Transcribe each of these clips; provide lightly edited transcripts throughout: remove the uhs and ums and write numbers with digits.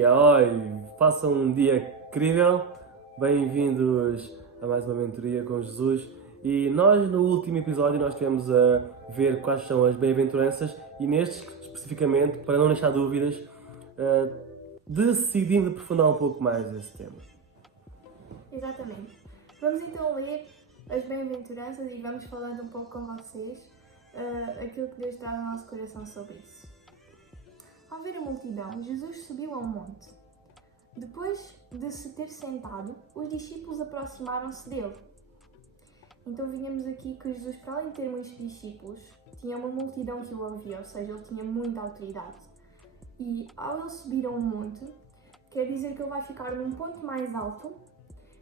Oi, façam um dia incrível, bem-vindos a mais uma mentoria com Jesus. E nós no último episódio nós tivemos a ver quais são as bem-aventuranças e neste especificamente, para não deixar dúvidas, decidimos aprofundar um pouco mais esse tema. Exatamente. Vamos então ler as bem-aventuranças e vamos falando um pouco com vocês aquilo que Deus dá no nosso coração sobre isso. Ao ver a multidão, Jesus subiu a um monte. Depois de se ter sentado, os discípulos aproximaram-se dele. Então vimos aqui que Jesus, para além de ter muitos discípulos, tinha uma multidão que o ouvia, ou seja, ele tinha muita autoridade. E ao ele subir a um monte, quer dizer que ele vai ficar num ponto mais alto,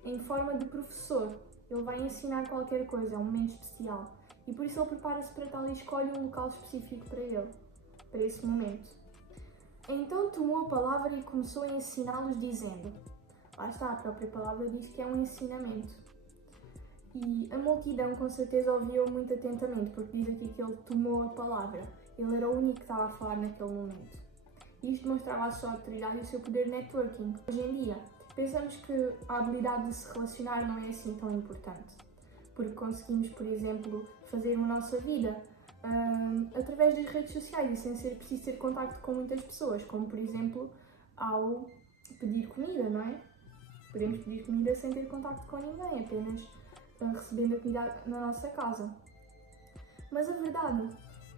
em forma de professor. Ele vai ensinar qualquer coisa, é um momento especial. E por isso ele prepara-se para tal e escolhe um local específico para ele, para esse momento. Então tomou a palavra e começou a ensiná-los dizendo, lá está, a própria palavra diz que é um ensinamento. E a multidão com certeza ouviu muito atentamente, porque diz aqui que ele tomou a palavra. Ele era o único que estava a falar naquele momento. E isto mostrava a sua autoridade e o seu poder networking. Hoje em dia, pensamos que a habilidade de se relacionar não é assim tão importante, porque conseguimos, por exemplo, fazer a nossa vida através das redes sociais e sem ser preciso ter contacto com muitas pessoas, como por exemplo ao pedir comida, não é? Podemos pedir comida sem ter contacto com ninguém, apenas recebendo a comida na nossa casa. Mas a verdade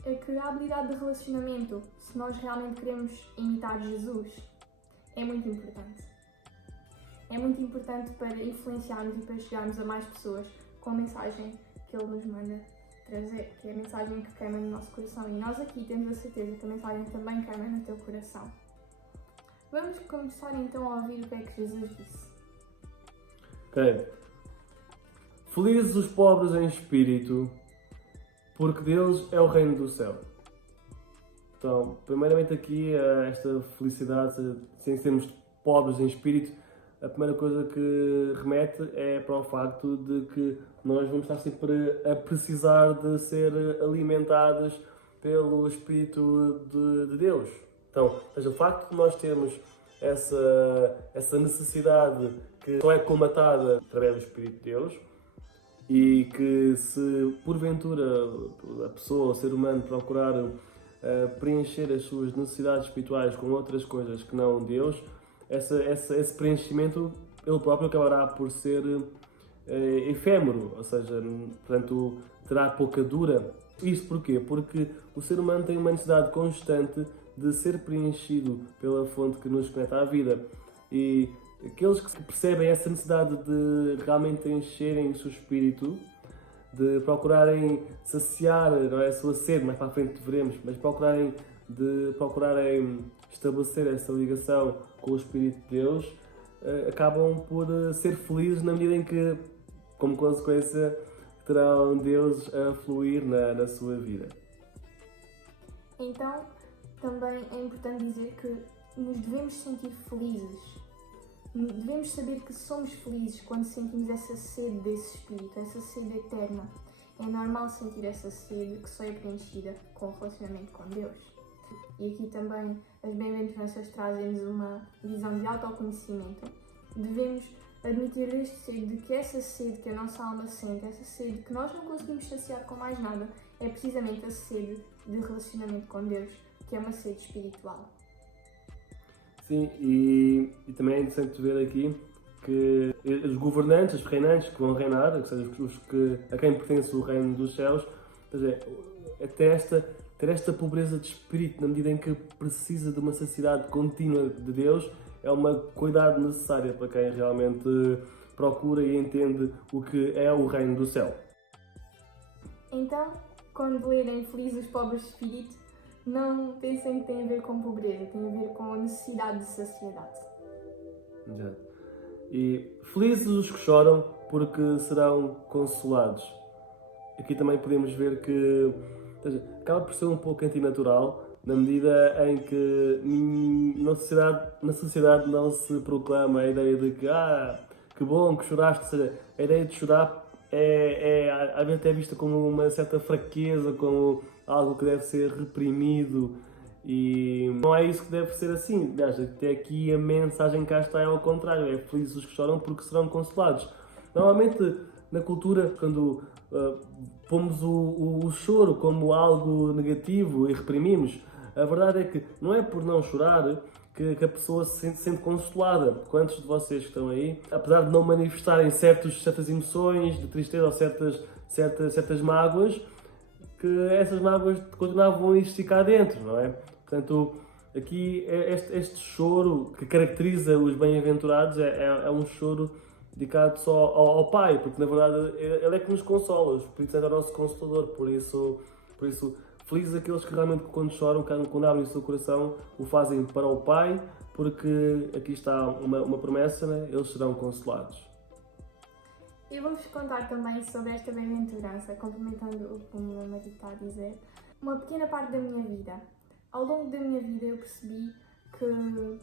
é que a habilidade de relacionamento, se nós realmente queremos imitar Jesus, é muito importante. É muito importante para influenciarmos e para chegarmos a mais pessoas com a mensagem que Ele nos manda trazer, que é a mensagem que queima no nosso coração. E nós aqui temos a certeza que a mensagem também queima no teu coração. Vamos começar então a ouvir o que é que Jesus disse. Ok. Felizes os pobres em espírito, porque deles é o reino do céu. Então, primeiramente aqui, esta felicidade, sem sermos pobres em espírito, a primeira coisa que remete é para o facto de que nós vamos estar sempre a precisar de ser alimentados pelo Espírito de Deus. Então, ou seja, o facto de nós termos essa necessidade que só é comatada através do Espírito de Deus e que se porventura a pessoa, o ser humano, procurar preencher as suas necessidades espirituais com outras coisas que não Deus, esse preenchimento ele próprio acabará por ser efêmero, ou seja, portanto, terá pouca dura. Isto porquê? Porque o ser humano tem uma necessidade constante de ser preenchido pela fonte que nos conecta à vida. E aqueles que percebem essa necessidade de realmente encherem o seu espírito, de procurarem saciar, não é, a sua sede, mais para a frente veremos, mas procurarem estabelecer essa ligação com o Espírito de Deus, acabam por ser felizes na medida em que, como consequência, terão Deus a fluir na sua vida. Então, também é importante dizer que nos devemos sentir felizes. Devemos saber que somos felizes quando sentimos essa sede desse Espírito, essa sede eterna. É normal sentir essa sede que só é preenchida com o relacionamento com Deus. E aqui também as bem-aventuranças trazem-nos uma visão de autoconhecimento. Devemos admitir desde cedo que essa sede que a nossa alma sente, essa sede que nós não conseguimos saciar com mais nada, é precisamente a sede de relacionamento com Deus, que é uma sede espiritual. Sim, e também é interessante ver aqui que os governantes, os reinantes que vão reinar, ou seja, a quem pertence o reino dos céus, ter esta pobreza de espírito na medida em que precisa de uma saciedade contínua de Deus, é uma qualidade necessária para quem realmente procura e entende o que é o reino do céu. Então, quando lerem Felizes os pobres de espírito, não pensem que tem a ver com pobreza, tem a ver com a necessidade de saciedade. Exato. E felizes os que choram, porque serão consolados. Aqui também podemos ver que acaba por ser um pouco antinatural, na medida em que na sociedade não se proclama a ideia de que bom que choraste, ou seja, a ideia de chorar às vezes até vista como uma certa fraqueza, como algo que deve ser reprimido e não é isso que deve ser assim. Aliás, até aqui a mensagem cá está é ao contrário, é felizes os que choram porque serão consolados. Normalmente, na cultura, quando pomos o choro como algo negativo e reprimimos, a verdade é que não é por não chorar que a pessoa se sente consolada. Quantos de vocês que estão aí, apesar de não manifestarem certas emoções de tristeza ou certas mágoas, que essas mágoas continuavam a existir cá dentro, não é? Portanto, aqui este choro que caracteriza os bem-aventurados é um choro dedicado só ao Pai, porque na verdade Ele é que nos consola, o Espírito Santo é o nosso Consolador, por isso felizes aqueles que realmente quando choram, quando abrem o seu coração, o fazem para o Pai, porque aqui está uma promessa, né? Eles serão consolados. Eu vou-vos contar também sobre esta bem-aventurança, complementando o que o meu marido está a dizer. Uma pequena parte da minha vida. Ao longo da minha vida eu percebi que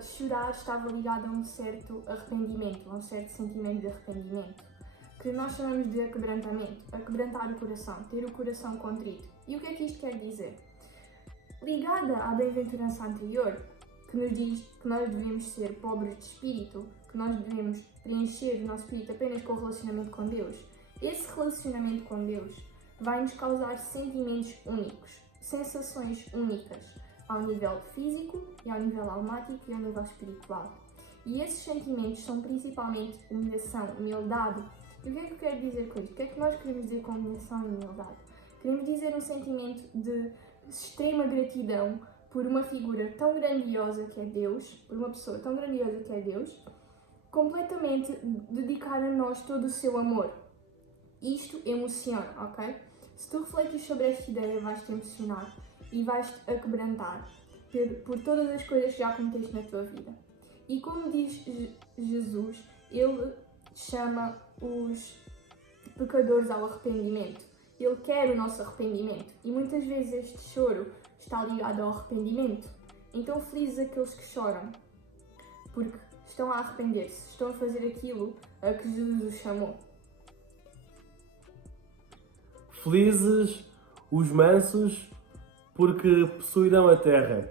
chorar estava ligado a um certo arrependimento, a um certo sentimento de arrependimento, que nós chamamos de aquebrantamento, aquebrantar o coração, ter o coração contrito. E o que é que isto quer dizer? Ligada à bem-aventurança anterior, que nos diz que nós devemos ser pobres de espírito, que nós devemos preencher o nosso espírito apenas com o relacionamento com Deus, esse relacionamento com Deus vai nos causar sentimentos únicos, sensações únicas, ao nível físico, e ao nível almático e ao nível espiritual. E esses sentimentos são principalmente humilhação, humildade. E o que é que eu quero dizer com isto? O que é que nós queremos dizer com humilhação e humildade? Queremos dizer um sentimento de extrema gratidão por uma figura tão grandiosa que é Deus, por uma pessoa tão grandiosa que é Deus, completamente dedicar a nós todo o seu amor. Isto emociona, ok? Se tu refletes sobre esta ideia, vais-te emocionar e vais-te aquebrantar por todas as coisas que já cometeste na tua vida. E como diz Jesus, Ele chama os pecadores ao arrependimento. Ele quer o nosso arrependimento. E muitas vezes este choro está ligado ao arrependimento. Então felizes aqueles que choram, porque estão a arrepender-se, estão a fazer aquilo a que Jesus os chamou. Felizes os mansos, porque possuirão a terra.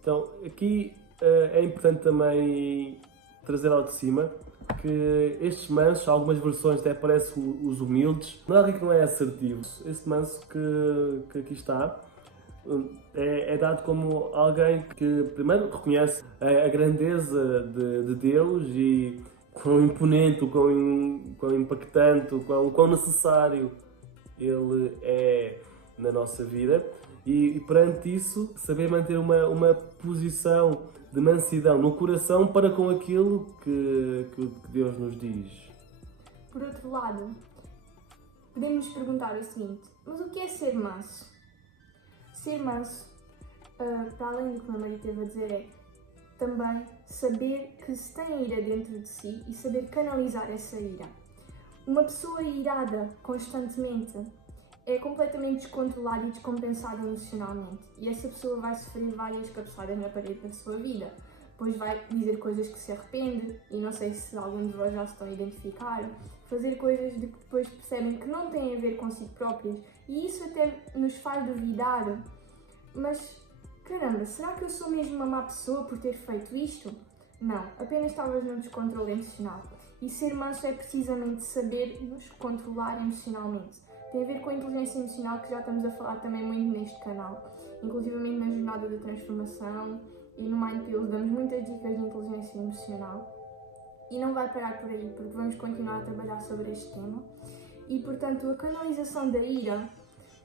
Então, aqui é importante também trazer ao de cima que estes mansos, algumas versões até parecem os humildes, não é alguém que não é assertivo. Este manso que aqui está é dado como alguém que primeiro reconhece a grandeza de Deus e quão imponente, quão impactante, quão necessário Ele é na nossa vida. E perante isso, saber manter uma posição de mansidão no coração para com aquilo que Deus nos diz. Por outro lado, podemos nos perguntar o seguinte: mas o que é ser manso? Ser manso, para além do que o meu marido teve a dizer, é também saber que se tem ira dentro de si e saber canalizar essa ira. Uma pessoa irada constantemente é completamente descontrolada e descompensada emocionalmente, e essa pessoa vai sofrer várias cabeçadas na parede da sua vida, pois vai dizer coisas que se arrepende, e não sei se algum de vós já se estão a identificar, fazer coisas de que depois percebem que não têm a ver consigo próprias, e isso até nos faz duvidar. Mas, caramba, será que eu sou mesmo uma má pessoa por ter feito isto? Não, apenas estavas no descontrole emocional. E ser manso é precisamente saber nos controlar emocionalmente. Tem a ver com a inteligência emocional, que já estamos a falar também muito neste canal. Inclusivamente na jornada da transformação e no Mind Pills damos muitas dicas de inteligência emocional. E não vai parar por aí, porque vamos continuar a trabalhar sobre este tema. E, portanto, a canalização da ira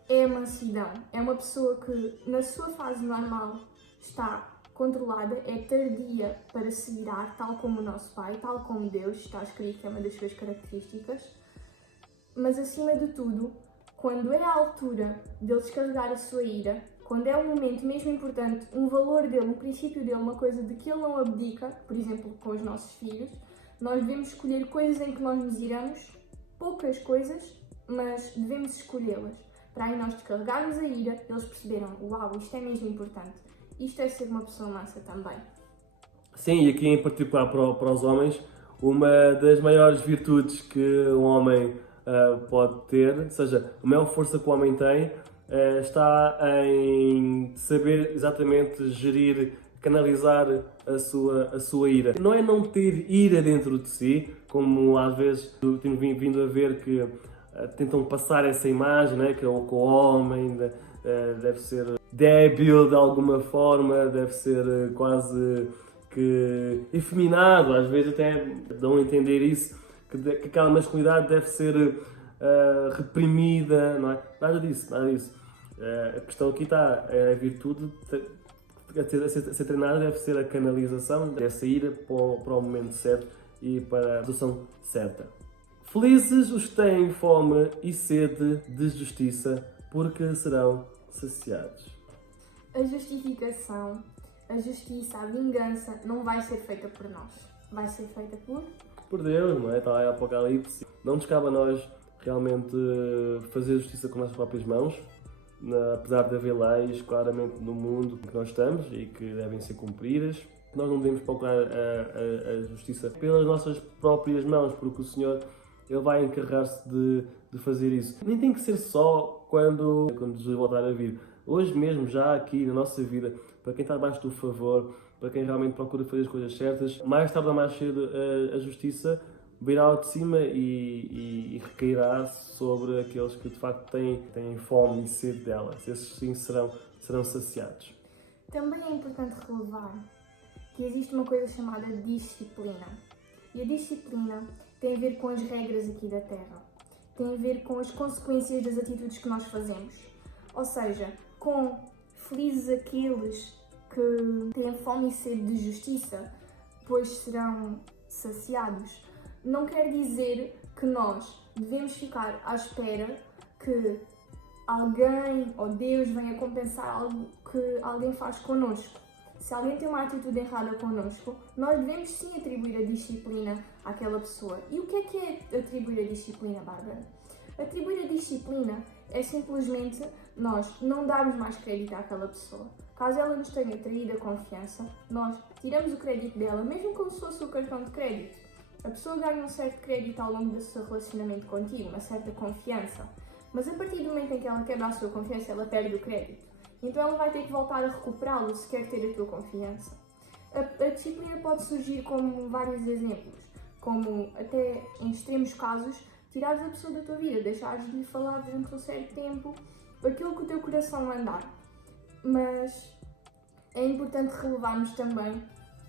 é a mansidão. É uma pessoa que, na sua fase normal, está controlada, é tardia para se virar, tal como o nosso Pai, tal como Deus, está escrito que é uma das suas características. Mas, acima de tudo, quando é a altura dele descarregar a sua ira, quando é um momento mesmo importante, um valor dele, um princípio dele, uma coisa de que ele não abdica, por exemplo, com os nossos filhos, nós devemos escolher coisas em que nós nos iramos, poucas coisas, mas devemos escolhê-las. Para aí nós descarregarmos a ira, eles perceberam, uau, isto é mesmo importante. Isto é ser uma pessoa mansa também. Sim, e aqui em particular para os homens, uma das maiores virtudes que um homem pode ter, ou seja, a maior força que o homem tem está em saber exatamente gerir, canalizar a sua ira. Não é não ter ira dentro de si, como às vezes eu tenho vindo a ver que tentam passar essa imagem, né? Que o homem deve ser débil de alguma forma, deve ser quase que efeminado, às vezes até dão a entender isso, que aquela masculinidade deve ser reprimida, não é? Nada disso, nada disso. A questão aqui está, a virtude a ser treinada deve ser a canalização dessa ira para o momento certo e para a situação certa. Felizes os que têm fome e sede de justiça, porque serão saciados. A justificação, a justiça, a vingança não vai ser feita por nós. Vai ser feita por Deus, não é? Está aí o Apocalipse. Não nos cabe a nós realmente fazer justiça com as nossas próprias mãos, apesar de haver leis claramente no mundo em que nós estamos e que devem ser cumpridas. Nós não devemos procurar a justiça pelas nossas próprias mãos, porque o Senhor Ele vai encarregar-se de fazer isso. Nem tem que ser só quando Jesus voltar a vir. Hoje mesmo, já aqui na nossa vida, para quem está debaixo do favor, para quem realmente procura fazer as coisas certas, mais tarde ou mais cedo a justiça virá ao de cima e recairá sobre aqueles que de facto têm fome e sede dela. Esses sim serão saciados. Também é importante relevar que existe uma coisa chamada disciplina. E a disciplina tem a ver com as regras aqui da Terra. Tem a ver com as consequências das atitudes que nós fazemos. Ou seja, com felizes aqueles que têm fome e sede de justiça, pois serão saciados. Não quer dizer que nós devemos ficar à espera que alguém ou Deus venha compensar algo que alguém faz connosco. Se alguém tem uma atitude errada connosco, nós devemos sim atribuir a disciplina àquela pessoa. E o que é atribuir a disciplina, Bárbara? Atribuir a disciplina é simplesmente nós não darmos mais crédito àquela pessoa. Caso ela nos tenha traído a confiança, nós tiramos o crédito dela, mesmo como se fosse o cartão de crédito. A pessoa ganha um certo crédito ao longo do seu relacionamento contigo, uma certa confiança. Mas a partir do momento em que ela quebra a sua confiança, ela perde o crédito. Então ela vai ter que voltar a recuperá-lo se quer ter a tua confiança. A disciplina pode surgir como vários exemplos, como até em extremos casos, tirares a pessoa da tua vida, deixares de lhe falar durante um certo tempo, aquilo que o teu coração mandar. Mas é importante relevarmos também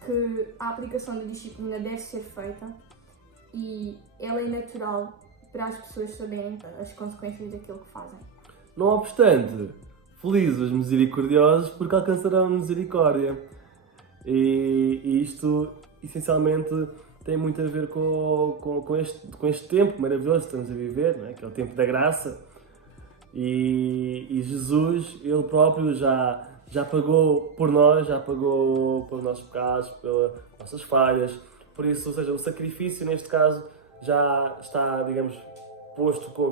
que a aplicação da disciplina deve ser feita e ela é natural para as pessoas saberem as consequências daquilo que fazem. Não obstante, felizes os misericordiosos porque alcançarão misericórdia. E isto, essencialmente, tem muito a ver com este tempo maravilhoso que estamos a viver, não é? Que é o tempo da graça. E Jesus, Ele próprio já pagou por nós, já pagou pelos nossos pecados, pelas nossas falhas. Por isso, ou seja, o sacrifício, neste caso, já está, digamos,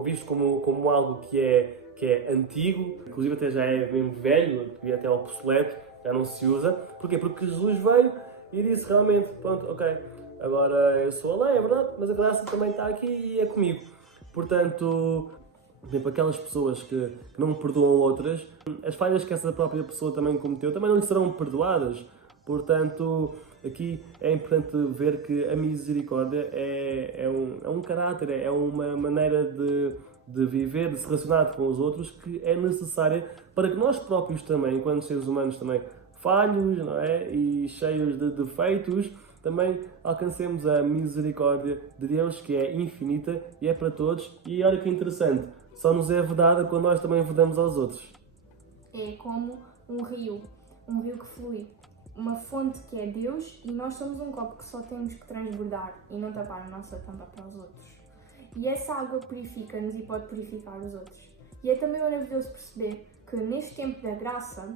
visto como algo que é antigo, inclusive até já é mesmo velho, até obsoleto, já não se usa. Porquê? Porque Jesus veio e disse realmente, pronto, ok, agora eu sou a lei, é verdade, mas a graça também está aqui e é comigo. Portanto, por exemplo, aquelas pessoas que não perdoam outras, as falhas que essa própria pessoa também cometeu também não lhe serão perdoadas. Portanto, aqui é importante ver que a misericórdia é um caráter, é uma maneira de viver, de se relacionar com os outros que é necessária para que nós próprios também, enquanto seres humanos também falhos, não é? E cheios de defeitos, também alcancemos a misericórdia de Deus, que é infinita e é para todos. E olha que interessante, só nos é vedada quando nós também vedamos aos outros. É como um rio que flui, uma fonte que é Deus e nós somos um copo que só temos que transbordar e não tapar a nossa tampa para os outros. E essa água purifica-nos e pode purificar os outros. E é também maravilhoso perceber que neste tempo da graça,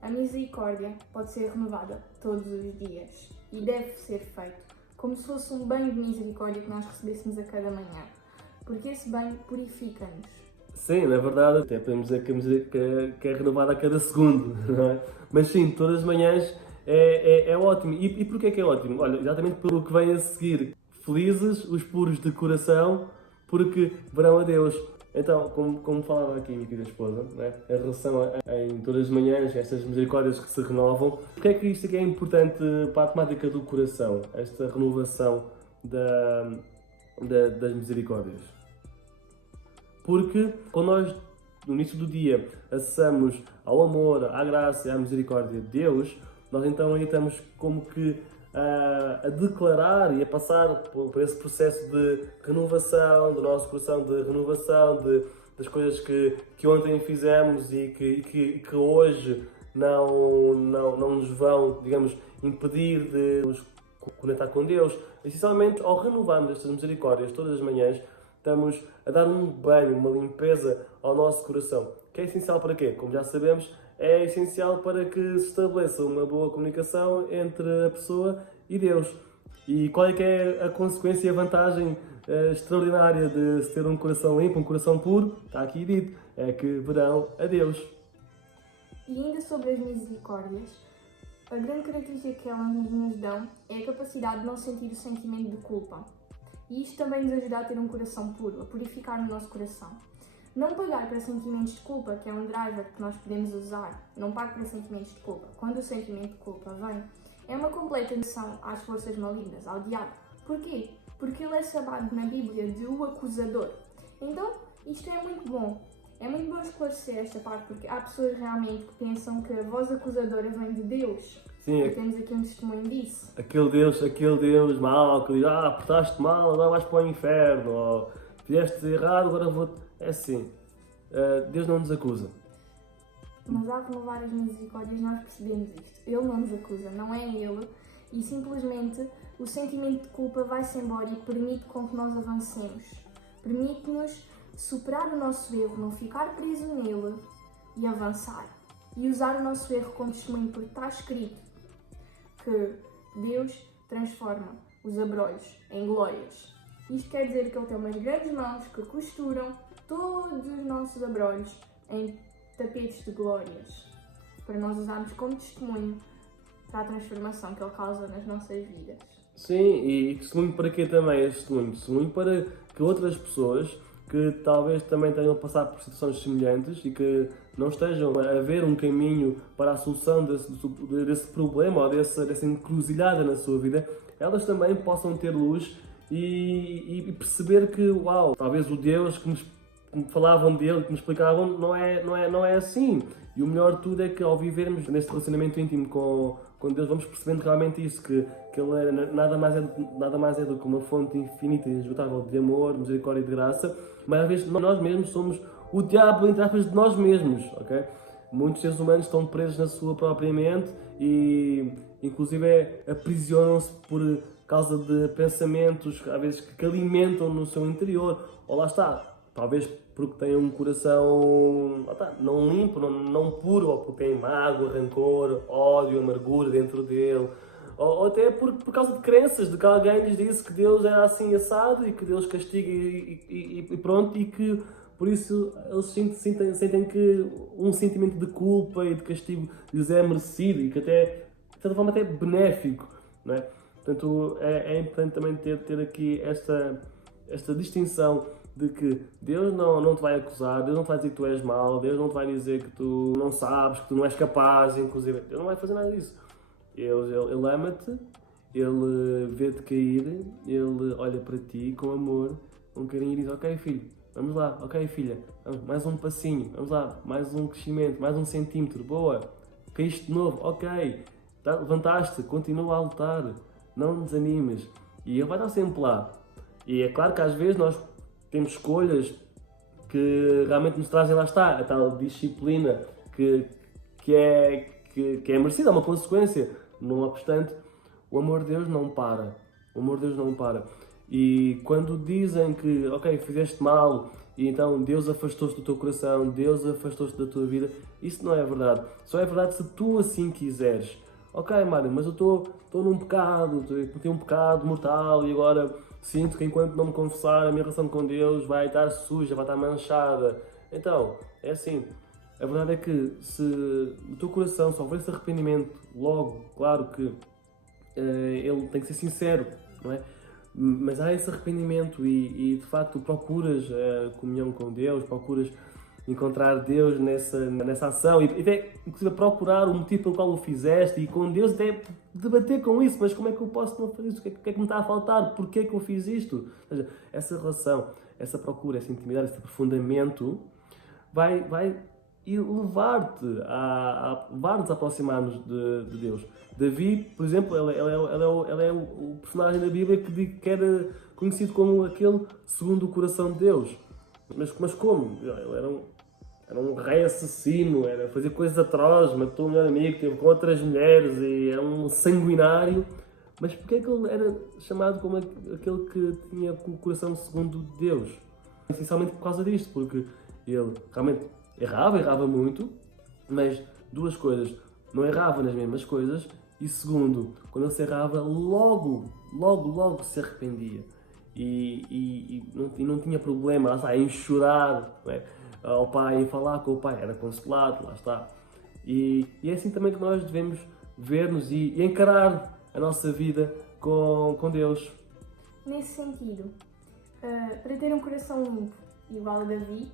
a misericórdia pode ser renovada todos os dias e deve ser feito como se fosse um banho de misericórdia que nós recebêssemos a cada manhã, porque esse banho purifica-nos. Sim, na verdade, até podemos dizer que é renovada a cada segundo, não é? Mas sim, todas as manhãs é ótimo. E porquê que é ótimo? Olha, exatamente pelo que vem a seguir. Felizes os puros de coração, porque verão a Deus. Então, como falava aqui a minha querida esposa, né, em relação em todas as manhãs, estas misericórdias que se renovam, porque é que isto aqui é importante para a temática do coração, esta renovação das misericórdias? Porque quando nós, no início do dia, acessamos ao amor, à graça e à misericórdia de Deus, nós então aí estamos como que a declarar e a passar por esse processo de renovação do nosso coração, de renovação das coisas que ontem fizemos e que hoje não nos vão, digamos, impedir de nos conectar com Deus. Essencialmente, ao renovarmos estas misericórdias todas as manhãs, estamos a dar um banho, uma limpeza ao nosso coração. Que é essencial para quê? Como já sabemos, é essencial para que se estabeleça uma boa comunicação entre a pessoa e Deus. E qual é que é a consequência e a vantagem extraordinária de se ter um coração limpo, um coração puro? Está aqui dito, é que verão a Deus. E ainda sobre as misericórdias, a grande característica que elas nos dão é a capacidade de não sentir o sentimento de culpa. E isto também nos ajuda a ter um coração puro, a purificar o nosso coração. Não pagar para sentimentos de culpa, que é um driver que nós podemos usar, não pague para sentimentos de culpa. Quando o sentimento de culpa vem, é uma completa noção às forças malignas, ao diabo. Porquê? Porque ele é chamado na Bíblia de o acusador. Então, isto é muito bom. É muito bom esclarecer esta parte, porque há pessoas realmente que pensam que a voz acusadora vem de Deus. Sim, E temos aqui um testemunho disso. aquele Deus mau que diz, portaste mal, agora vais para o inferno, ou fizeste errado, agora vou... É assim, Deus não nos acusa. Mas ao renovar as misericórdias nós percebemos isto. Ele não nos acusa, não é ele. E simplesmente o sentimento de culpa vai-se embora e permite com que nós avancemos. Permite-nos superar o nosso erro, não ficar preso nele e avançar. E usar o nosso erro como testemunho, porque está escrito que Deus transforma os abrolhos em glórias. Isto quer dizer que Ele tem umas grandes mãos que costuram todos os nossos abrolhos em tapetes de glórias, para nós usarmos como testemunho para a transformação que Ele causa nas nossas vidas. Sim, e testemunho para quê também é testemunho? Testemunho para que outras pessoas que talvez também tenham a passar por situações semelhantes e que não estejam a ver um caminho para a solução desse problema ou dessa encruzilhada na sua vida, elas também possam ter luz e perceber que, uau, talvez o Deus que me falavam dele, que me explicavam, não é assim. E o melhor de tudo é que ao vivermos neste relacionamento íntimo com Deus, vamos percebendo realmente isso, que Ele nada mais é do que uma fonte infinita e inesgotável de amor, misericórdia e de graça, mas às vezes nós mesmos somos o diabo, entre aspas, de nós mesmos, ok? Muitos seres humanos estão presos na sua própria mente e, inclusive, aprisionam-se por causa de pensamentos, às vezes, que alimentam no seu interior. Ou lá está, talvez porque têm um coração não limpo, não puro, ou porque têm mágoa, rancor, ódio, amargura dentro dele. Ou até por causa de crenças, de que alguém lhes disse que Deus era assim assado e que Deus castiga e pronto, e que por isso eles sentem que um sentimento de culpa e de castigo lhes é merecido e que até, de certa forma, até é benéfico, não é? Portanto, é importante também ter aqui esta distinção de que Deus não te vai acusar, Deus não te vai dizer que tu és mau, Deus não te vai dizer que tu não sabes, que tu não és capaz, inclusive. Deus não vai fazer nada disso. Ele ama-te, Ele vê-te cair, Ele olha para ti com amor, com carinho e diz, ok filho, vamos lá, ok filha, vamos, mais um passinho, vamos lá, mais um crescimento, mais um centímetro, boa, caíste de novo, ok, levantaste, continua a lutar, não desanimes. E Ele vai estar sempre lá. E é claro que às vezes nós temos escolhas que realmente nos trazem, lá está, a tal disciplina que é merecida, é uma consequência. Não obstante, o amor de Deus não para. O amor de Deus não para. E quando dizem que, ok, fizeste mal, e então Deus afastou-se do teu coração, Deus afastou-se da tua vida, isso não é verdade. Só é verdade se tu assim quiseres. Ok, Mário, mas eu estou num pecado, cometi um pecado mortal e agora sinto que enquanto não me confessar, a minha relação com Deus vai estar suja, vai estar manchada. Então, é assim, a verdade é que se no teu coração só houver esse arrependimento, logo, claro que ele tem que ser sincero, não é? Mas há esse arrependimento e de facto procuras a comunhão com Deus, procuras encontrar Deus nessa ação e até inclusive procurar o motivo pelo qual o fizeste e com Deus até debater com isso, mas como é que eu posso não fazer isso? O que é que me está a faltar? Porquê é que eu fiz isto? Ou seja, essa relação, essa procura, essa intimidade, esse aprofundamento vai levar-nos a aproximar-nos de Deus. Davi, por exemplo, ele é o personagem da Bíblia que era conhecido como aquele segundo o coração de Deus. Mas como? Ele era um rei assassino, fazia coisas atrozes, matou o melhor amigo, teve com outras mulheres e era um sanguinário. Mas porquê é que ele era chamado como aquele que tinha o coração segundo Deus? Essencialmente por causa disto, porque ele realmente errava muito, mas duas coisas, não errava nas mesmas coisas, e segundo, quando ele se errava, logo se arrependia. E não tinha problema, lá está, em chorar, não é? Ao pai, em falar com o pai, era consolado, lá está. E é assim também que nós devemos ver-nos e encarar a nossa vida com Deus. Nesse sentido, para ter um coração limpo, igual a Davi,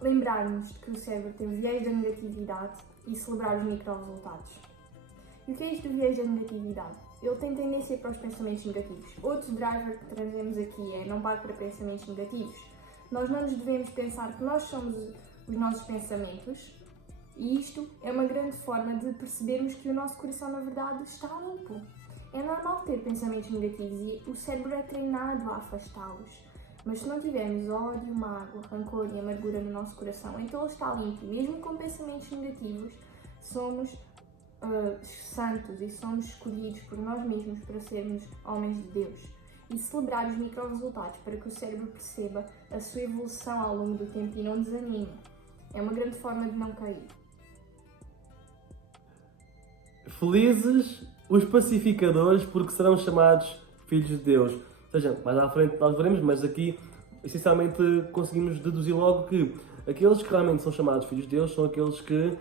lembrarmos que o cérebro tem o viés da negatividade e celebrar os micro-resultados. E o que é isto do viés da negatividade? Ele tem tendência para os pensamentos negativos. Outro driver que trazemos aqui é não pague para pensamentos negativos. Nós não nos devemos pensar que nós somos os nossos pensamentos e isto é uma grande forma de percebermos que o nosso coração na verdade está limpo. É normal ter pensamentos negativos e o cérebro é treinado a afastá-los. Mas se não tivermos ódio, mágoa, rancor e amargura no nosso coração, então ele está limpo. Mesmo com pensamentos negativos, somos santos e somos escolhidos por nós mesmos para sermos homens de Deus. E celebrar os micro-resultados para que o cérebro perceba a sua evolução ao longo do tempo e não desanime. É uma grande forma de não cair. Felizes os pacificadores, porque serão chamados filhos de Deus. Ou seja, mais à frente nós veremos, mas aqui essencialmente conseguimos deduzir logo que aqueles que realmente são chamados filhos de Deus são aqueles que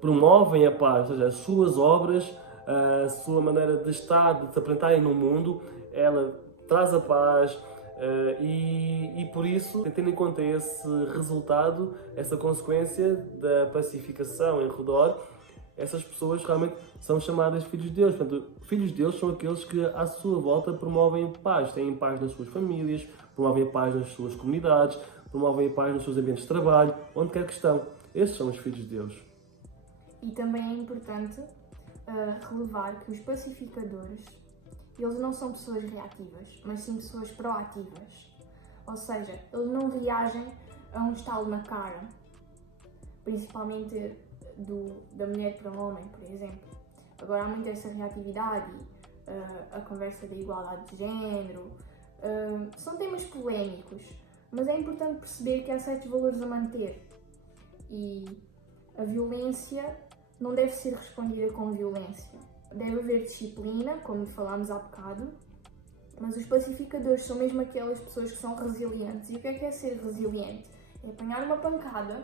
promovem a paz, ou seja, as suas obras, a sua maneira de estar, de se apresentarem no mundo, ela traz a paz e por isso, tendo em conta esse resultado, essa consequência da pacificação em redor, essas pessoas realmente são chamadas filhos de Deus. Portanto, filhos de Deus são aqueles que à sua volta promovem paz, têm paz nas suas famílias, promovem paz nas suas comunidades, promovem paz nos seus ambientes de trabalho, onde quer que estão. Esses são os filhos de Deus. E também é importante relevar que os pacificadores, eles não são pessoas reativas, mas sim pessoas proativas. Ou seja, eles não reagem a um estalo na cara, principalmente da mulher para o homem, por exemplo. Agora há muito essa reatividade, a conversa da igualdade de género, são temas polémicos, mas é importante perceber que há certos valores a manter e a violência não deve ser respondida com violência. Deve haver disciplina, como falámos há bocado, mas os pacificadores são mesmo aquelas pessoas que são resilientes. E o que é ser resiliente? É apanhar uma pancada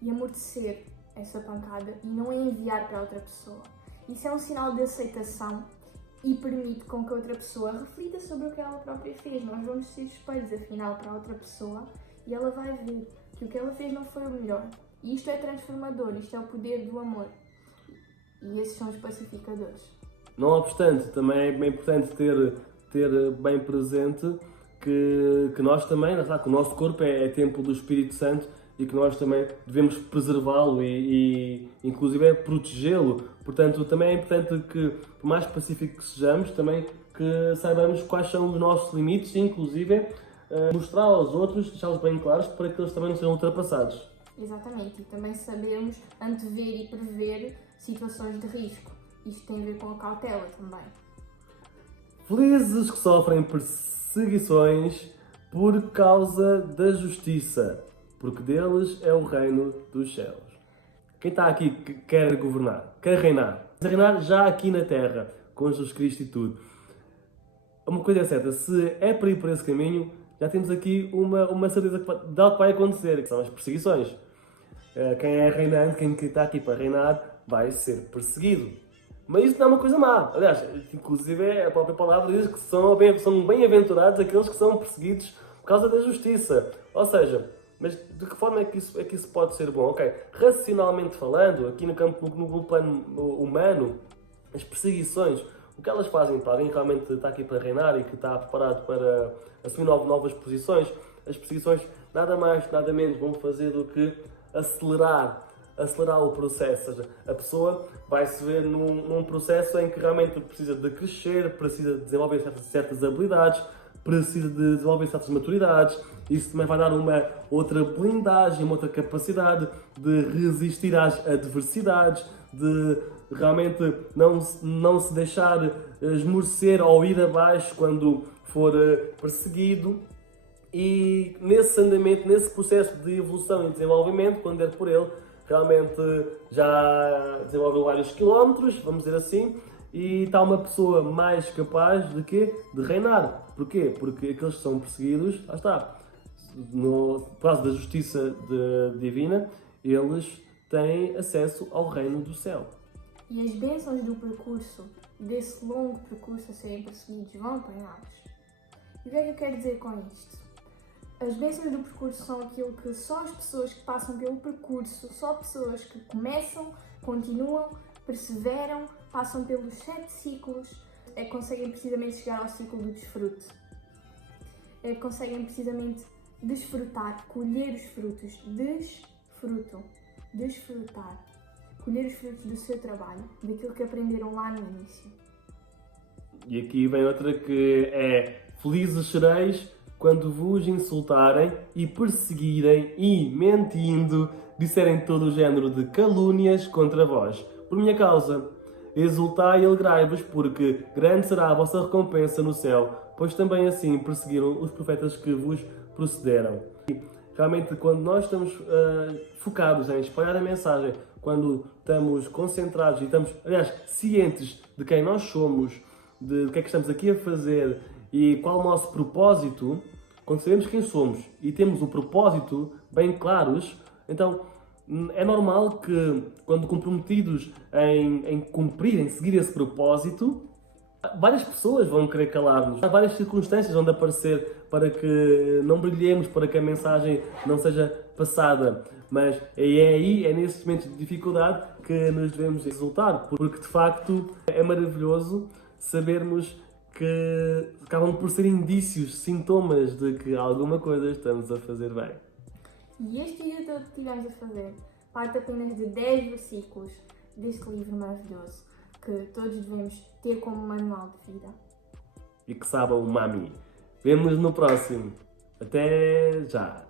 e amortecer essa pancada e não a enviar para outra pessoa. Isso é um sinal de aceitação e permite com que a outra pessoa reflita sobre o que ela própria fez. Nós vamos ser espelhos, afinal, para a outra pessoa e ela vai ver que o que ela fez não foi o melhor. E isto é transformador, isto é o poder do amor. E esses são os pacificadores. Não obstante, também é bem importante ter bem presente que nós também, que o nosso corpo é templo do Espírito Santo e que nós também devemos preservá-lo e inclusive protegê-lo. Portanto, também é importante que, por mais pacífico que sejamos, também que saibamos quais são os nossos limites e inclusive mostrar aos outros, deixá-los bem claros para que eles também não sejam ultrapassados. Exatamente, e também sabemos antever e prever situações de risco. Isto tem a ver com a cautela também. Felizes que sofrem perseguições por causa da justiça, porque deles é o reino dos céus. Quem está aqui que quer governar, quer reinar, quer reinar já aqui na terra, com Jesus Cristo e tudo. Uma coisa é certa, se é para ir por esse caminho, já temos aqui uma certeza de algo que vai acontecer, que são as perseguições. Quem é reinante, quem está aqui para reinar, vai ser perseguido. Mas isso não é uma coisa má. Aliás, inclusive a própria palavra diz que são bem-aventurados aqueles que são perseguidos por causa da justiça. Ou seja, mas de que forma é que isso pode ser bom? Ok, racionalmente falando, aqui no plano humano, as perseguições, o que elas fazem para alguém que realmente está aqui para reinar e que está preparado para assumir novas posições, as perseguições nada mais, nada menos vão fazer do que acelerar o processo. Ou seja, a pessoa vai se ver num processo em que realmente precisa de crescer, precisa de desenvolver certas habilidades, precisa de desenvolver certas maturidades. Isso também vai dar uma outra blindagem, uma outra capacidade de resistir às adversidades, de realmente não se deixar esmorecer ou ir abaixo quando for perseguido. E nesse andamento, nesse processo de evolução e desenvolvimento, quando der por ele, realmente já desenvolveu vários quilómetros, vamos dizer assim, e está uma pessoa mais capaz de quê? De reinar. Porquê? Porque aqueles que são perseguidos, lá está, no caso da justiça divina, eles têm acesso ao reino do céu. E as bênçãos do percurso, desse longo percurso a serem perseguidos, vão apanhá-los. E o que é que eu quero dizer com isto? As bênçãos do percurso são aquilo que só as pessoas que passam pelo percurso, só pessoas que começam, continuam, perseveram, passam pelos 7 ciclos, conseguem precisamente chegar ao ciclo do desfrute. Conseguem precisamente desfrutar, colher os frutos, desfrutar, colher os frutos do seu trabalho, daquilo que aprenderam lá no início. E aqui vem outra que é: felizes sereis quando vos insultarem e perseguirem e, mentindo, disserem todo o género de calúnias contra vós, por minha causa. Exultai e alegrai-vos, porque grande será a vossa recompensa no céu, pois também assim perseguiram os profetas que vos precederam. E, realmente, quando nós estamos focados em espalhar a mensagem, quando estamos concentrados e estamos, aliás, cientes de quem nós somos, de que é que estamos aqui a fazer e qual é o nosso propósito, quando sabemos quem somos e temos o propósito bem claros, então é normal que, quando comprometidos em cumprir, em seguir esse propósito, várias pessoas vão querer calar-nos. Há várias circunstâncias onde aparecer para que não brilhemos, para que a mensagem não seja passada. Mas é nesses momentos de dificuldade que nos devemos exultar, porque de facto é maravilhoso sabermos que acabam por ser indícios, sintomas de que alguma coisa estamos a fazer bem. E este vídeo todo que estivemos a fazer parte apenas de 10 versículos deste livro maravilhoso, que todos devemos ter como manual de vida. E que saibam, mami. Vemo-nos no próximo. Até já!